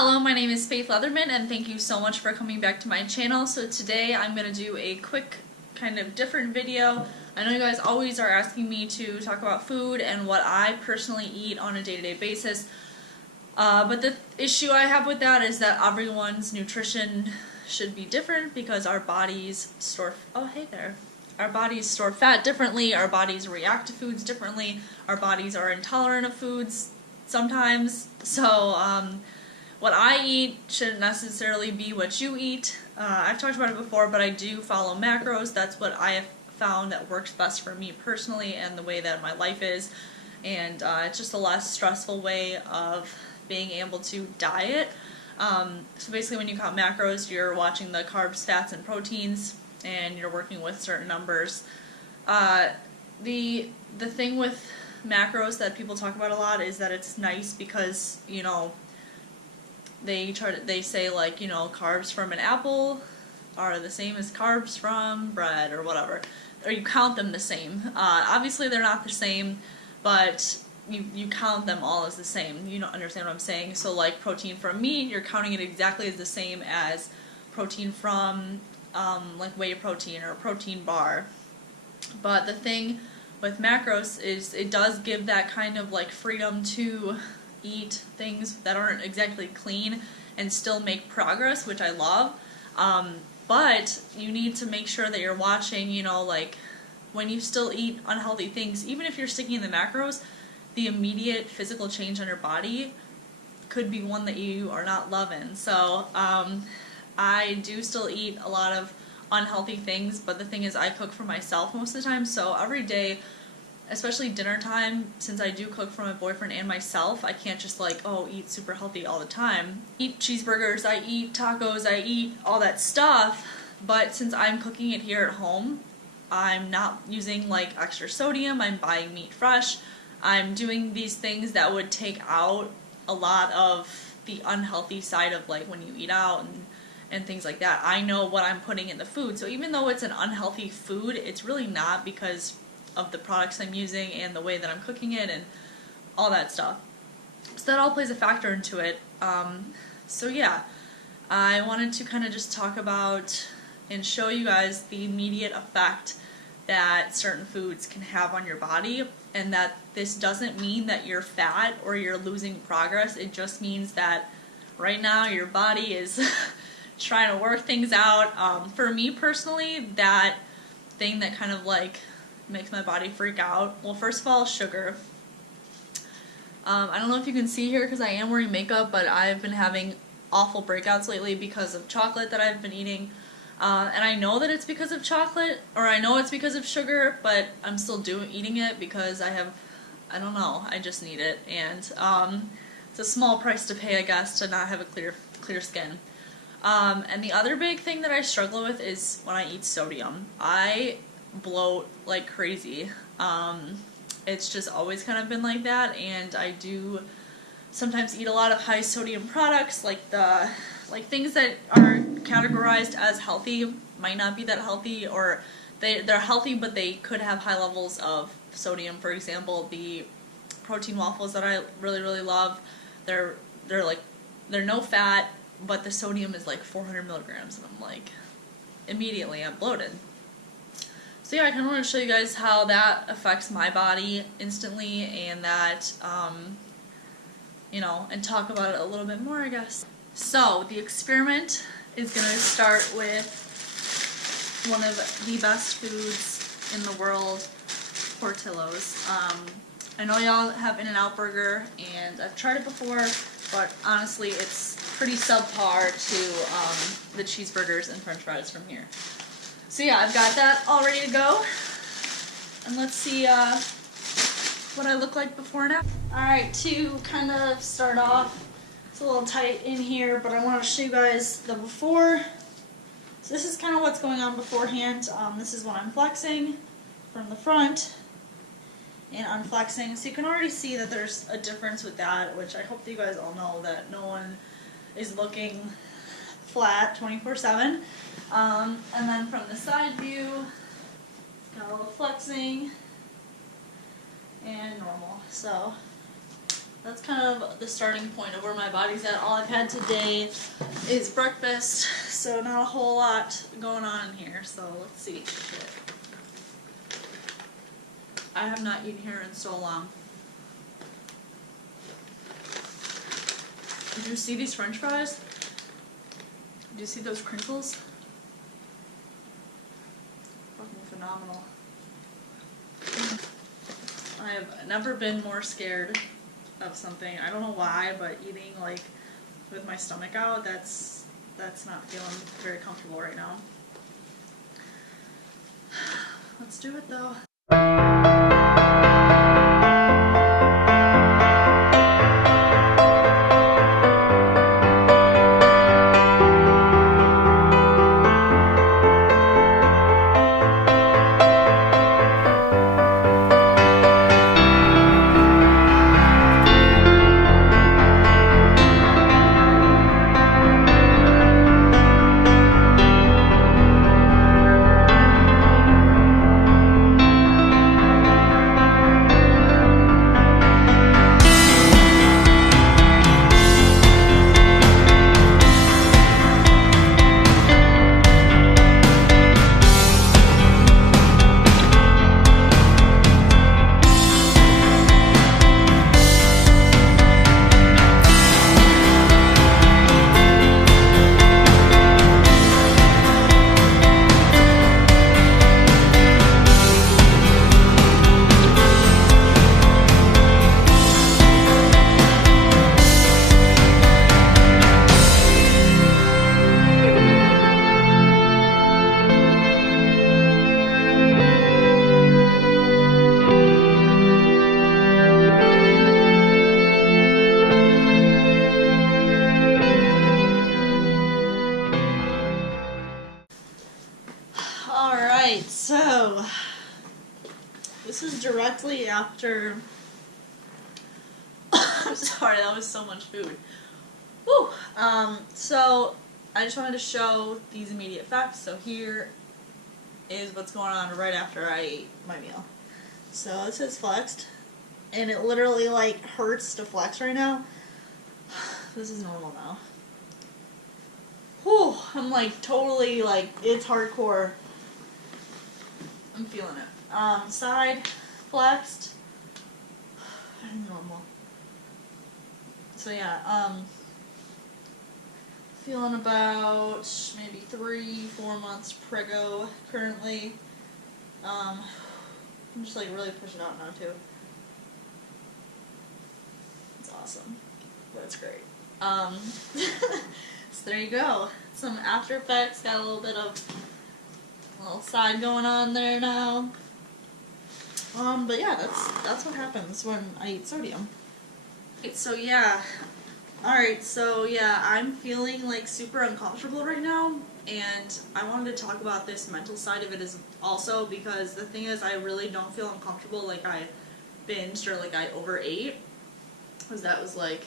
Hello, my name is Faith Leatherman and thank you so much for coming back to my channel. So today I'm going to do a quick kind of different video. I know you guys always are asking me to talk about food and what I personally eat on a day-to-day basis. But the issue I have with that is that everyone's nutrition should be different because our bodies store, our bodies store fat differently, our bodies react to foods differently, our bodies are intolerant of foods sometimes. So what I eat shouldn't necessarily be what you eat. I've talked about it before, but I do follow macros. That's what I have found that works best for me personally and the way that my life is. And it's just a less stressful way of being able to diet. So basically when you count macros, you're watching the carbs, fats, and proteins, and you're working with certain numbers. The thing with macros that people talk about a lot is that it's nice because, you know, they say like, you know, carbs from an apple are the same as carbs from bread or whatever, or you count them the same. Obviously they're not the same, but you count them all as the same. You don't understand what I'm saying? So like protein from meat, you're counting it exactly as the same as protein from like whey protein or a protein bar. But the thing with macros is it does give that kind of like freedom to eat things that aren't exactly clean and still make progress, which I love. But you need to make sure that you're watching, you know, like when you still eat unhealthy things, even if you're sticking in the macros, the immediate physical change on your body could be one that you are not loving. So I do still eat a lot of unhealthy things, but the thing is I cook for myself most of the time, so every day, especially dinner time, since I do cook for my boyfriend and myself, I can't just like, oh, eat super healthy all the time. Eat cheeseburgers, I eat tacos, I eat all that stuff, but since I'm cooking it here at home, I'm not using like extra sodium, I'm buying meat fresh, I'm doing these things that would take out a lot of the unhealthy side of like when you eat out and things like that. I know what I'm putting in the food, so even though it's an unhealthy food, it's really not because of the products I'm using and the way that I'm cooking it and all that stuff. So that all plays a factor into it. So yeah, I wanted to kind of just talk about and show you guys the immediate effect that certain foods can have on your body, and that this doesn't mean that you're fat or you're losing progress. It just means that right now your body is trying to work things out. For me personally, that thing that kind of like makes my body freak out, well, first of all, sugar. I don't know if you can see here because I am wearing makeup, but I've been having awful breakouts lately because of chocolate that I've been eating. And I know that it's because of chocolate, or I know it's because of sugar, but I'm still eating it because I don't know, I just need it. And it's a small price to pay, I guess, to not have a clear skin. And the other big thing that I struggle with is when I eat sodium. I bloat like crazy. It's just always kind of been like that, and I do sometimes eat a lot of high sodium products, like things that are categorized as healthy might not be that healthy, or they're healthy but they could have high levels of sodium. For example, the protein waffles that I really love, they're no fat, but the sodium is like 400 milligrams, and I'm like, immediately I'm bloated. So yeah, I kind of want to show you guys how that affects my body instantly, and that, you know, and talk about it a little bit more, I guess. So the experiment is going to start with one of the best foods in the world, Portillo's. I know y'all have In-N-Out Burger, and I've tried it before, but honestly it's pretty subpar to the cheeseburgers and french fries from here. So yeah, I've got that all ready to go, and let's see what I look like before and after. Alright, to kind of start off, it's a little tight in here, but I want to show you guys the before. So this is kind of what's going on beforehand. This is when I'm flexing from the front and unflexing. So you can already see that there's a difference with that, which I hope that you guys all know that no one is looking flat 24/7. And then from the side view, got a little flexing and normal. So that's kind of the starting point of where my body's at. All I've had today is breakfast, so not a whole lot going on in here. So let's see. I have not eaten here in so long. Did you see these French fries? Did you see those crinkles? Fucking phenomenal. I have never been more scared of something. I don't know why, but eating like with my stomach out, that's not feeling very comfortable right now. Let's do it though. Alright, so this is directly after I'm sorry, that was so much food. Woo! So I just wanted to show these immediate effects. So here is what's going on right after I ate my meal. So this is flexed, and it literally like hurts to flex right now. This is normal now. Whew, I'm like totally like, it's hardcore. I'm feeling it. Side flexed. Normal. So yeah, feeling about maybe 3-4 months prego currently. I'm just like really pushing out now too. It's awesome. That's great. So there you go. Some after effects. Got a little bit of little side going on there now. But yeah, that's what happens when I eat sodium. So yeah. Alright, so yeah, I'm feeling like super uncomfortable right now, and I wanted to talk about this mental side of it as also, because the thing is I really don't feel uncomfortable like I binged or like I overate, because that was like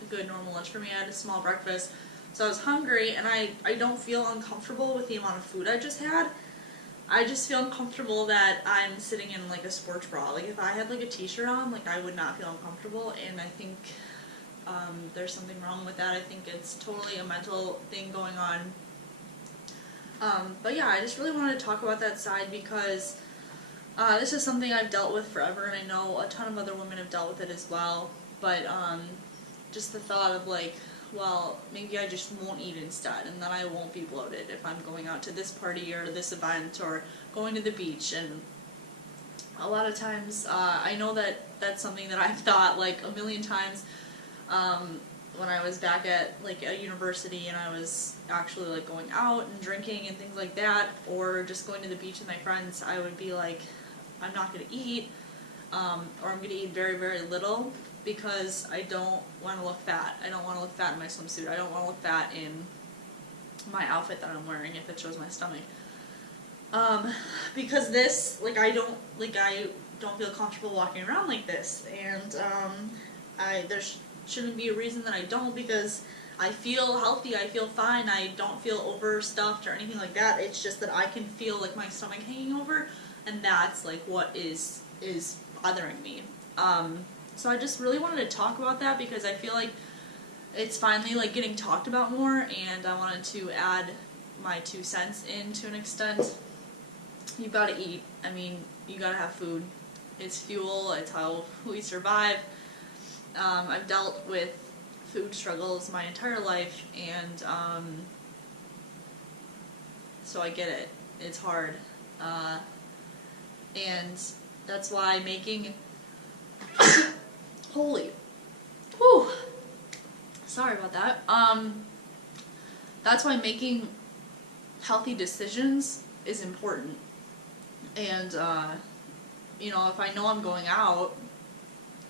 a good normal lunch for me. I had a small breakfast, so I was hungry, and I don't feel uncomfortable with the amount of food I just had. I just feel uncomfortable that I'm sitting in like a sports bra. Like if I had like a t-shirt on, like I would not feel uncomfortable, and I think there's something wrong with that. I think it's totally a mental thing going on. But yeah, I just really wanted to talk about that side because this is something I've dealt with forever, and I know a ton of other women have dealt with it as well. But just the thought of like, well, maybe I just won't eat instead, and then I won't be bloated if I'm going out to this party or this event or going to the beach. And a lot of times, I know that that's something that I've thought like a million times when I was back at like a university and I was actually like going out and drinking and things like that, or just going to the beach with my friends. I would be like, I'm not going to eat, or I'm going to eat very, very little, because I don't want to look fat. I don't want to look fat in my swimsuit. I don't want to look fat in my outfit that I'm wearing if it shows my stomach. Because this, like, I don't feel comfortable walking around like this, and there shouldn't be a reason that I don't, because I feel healthy, I feel fine, I don't feel overstuffed or anything like that. It's just that I can feel like my stomach hanging over, and that's like what is bothering me. So I just really wanted to talk about that because I feel like it's finally like getting talked about more, and I wanted to add my 2 cents in to an extent. You've got to eat. I mean, you got to have food. It's fuel. It's how we survive. I've dealt with food struggles my entire life, and so I get it. It's hard. And that's why making... Holy... Whew! Sorry about that. That's why making healthy decisions is important. And, you know, if I know I'm going out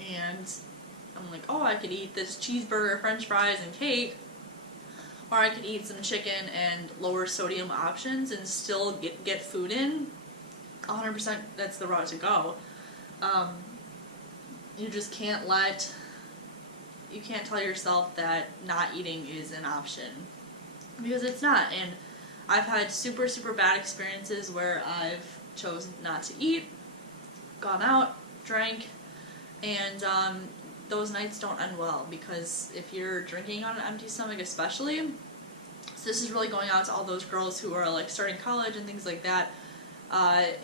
and I'm like, oh, I could eat this cheeseburger, french fries, and cake, or I could eat some chicken and lower sodium options and still get food in, 100% that's the route to go. You just can't you can't tell yourself that not eating is an option, because it's not. And I've had super, super bad experiences where I've chosen not to eat, gone out, drank, and those nights don't end well, because if you're drinking on an empty stomach especially, so this is really going out to all those girls who are like starting college and things like that,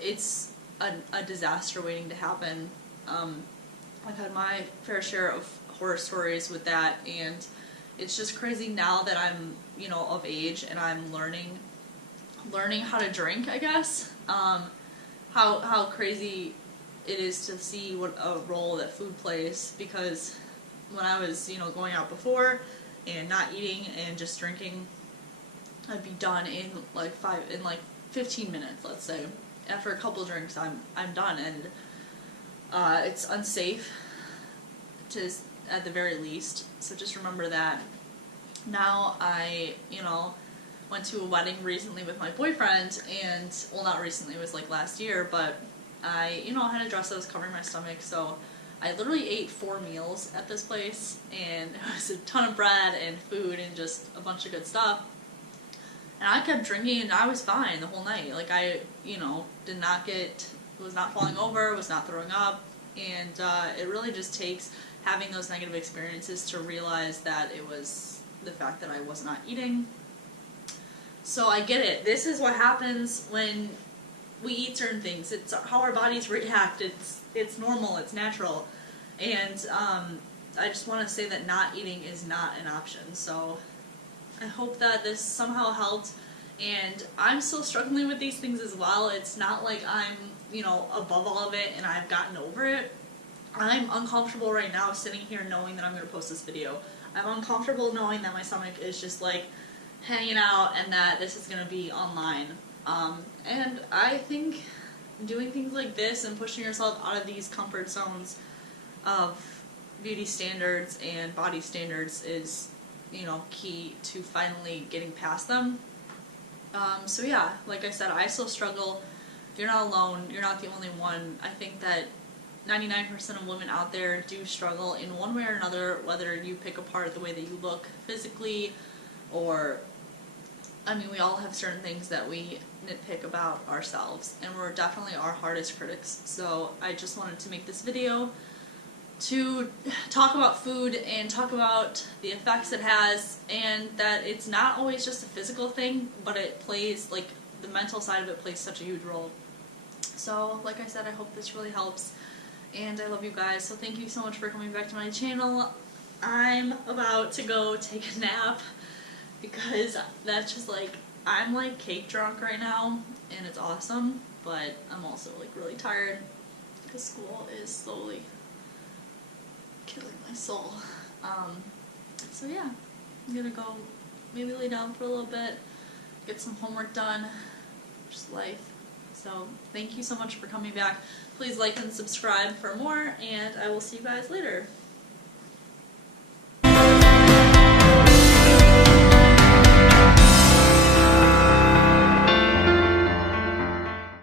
it's a disaster waiting to happen. I've had my fair share of horror stories with that, and it's just crazy now that I'm, you know, of age and I'm learning how to drink, I guess. How crazy it is to see what a role that food plays, because when I was, you know, going out before and not eating and just drinking, I'd be done in like 15 minutes, let's say. After a couple drinks, I'm done, and it's unsafe at the very least. So just remember that. Now I, you know, went to a wedding recently with my boyfriend, and, well, not recently, it was like last year, but I, you know, had a dress that was covering my stomach, so I literally ate 4 meals at this place, and it was a ton of bread and food and just a bunch of good stuff. And I kept drinking, and I was fine the whole night. Like, I, you know, was not falling over, was not throwing up, and it really just takes having those negative experiences to realize that it was the fact that I was not eating. So I get it. This is what happens when we eat certain things. It's how our bodies react. It's normal. It's natural. And I just want to say that not eating is not an option. So I hope that this somehow helped. And I'm still struggling with these things as well. It's not like I'm, you know, above all of it and I've gotten over it. I'm uncomfortable right now sitting here knowing that I'm going to post this video. I'm uncomfortable knowing that my stomach is just like hanging out and that this is going to be online. And I think doing things like this and pushing yourself out of these comfort zones of beauty standards and body standards is, you know, key to finally getting past them. So yeah, like I said, I still struggle. You're not alone. You're not the only one. I think that 99% of women out there do struggle in one way or another, whether you pick apart the way that you look physically, or, I mean, we all have certain things that we nitpick about ourselves, and we're definitely our hardest critics. So I just wanted to make this video to talk about food and talk about the effects it has, and that it's not always just a physical thing, but it plays, like, the mental side of it plays such a huge role. So, like I said, I hope this really helps, and I love you guys, so thank you so much for coming back to my channel. I'm about to go take a nap, because that's just like, I'm like cake drunk right now, and it's awesome, but I'm also like really tired, because school is slowly killing my soul. So yeah, I'm gonna go maybe lay down for a little bit, get some homework done, just life. So thank you so much for coming back. Please like and subscribe for more, and I will see you guys later.